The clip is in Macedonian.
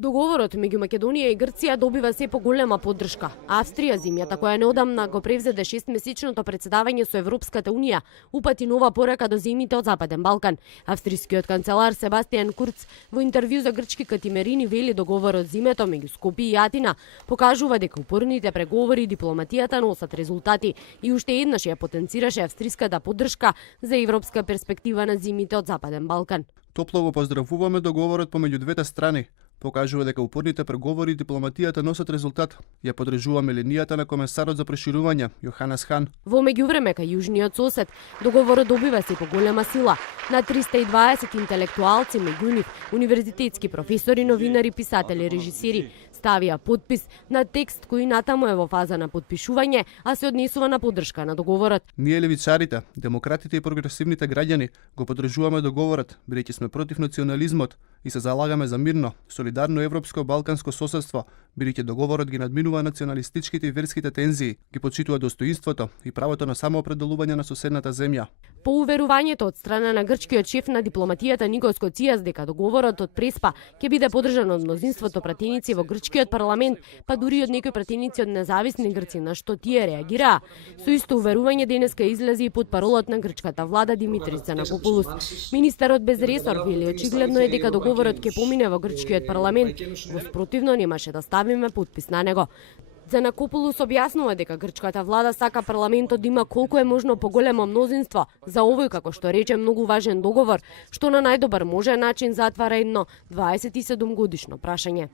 Договорот меѓу Македонија и Грција добива се поголема поддршка. Австрија, земјата која неодамна го превзеде 6-месечното председавање со Европската унија, упати нова порака до земјите од Западен Балкан. Австрискиот канцелар Себастијан Курц во интервју за грчки Катимерини вели договорот зимето меѓу Скопје и Атина покажува дека упорните преговори и дипломатијата носат резултати и уште еднаш ја потенцираше австриската поддршка за европска перспектива на земјите од Западен Балкан. Топло го поздравуваме договорот помеѓу двете страни. Покажува дека упорните преговори и дипломатијата носат резултат. Ја подржуваме линијата на комесарот за проширување, Јоханес Хан. Во меѓувреме кај јужниот сосед, договорот добива се поголема сила. На 320 интелектуалци, меѓу нив универзитетски професори, новинари, писатели, режисери, ставија подпис на текст кој натаму е во фаза на подпишување, а се однесува на поддршка на договорот. Ние левицарите, демократите и прогресивните граѓани го подржуваме договорот, бидејќи сме против национализмот и се залагаме за мирно, солидарно европско-балканско соседство, бидејќи договорот ги надминува националистичките и верските тензии, ги почитува достоинството и правото на самоопределување на соседната земја. По уверувањето од страна на грчкиот шеф на дипломатијата Никос Коцијас дека договорот од Преспа ќе биде поддржан од мнозинството пратеници во грчкиот парламент, па дури од некои пратеници од независни Грци, на што тие реагираа. Со исто уверување денеска излезе и потпаролот на грчката влада Димитрис Занакопулус. Министерот без ресор вели очигледно е дека договорот ќе помине во грчкиот парламент, во спротивно немаше да ставиме подпис на него. Занакопулус објаснува дека грчката влада сака парламентот да има колку е можно поголемо мнозинство за овој, како што рече, многу важен договор, што на најдобар можен начин затвара едно 27 годишно прашање.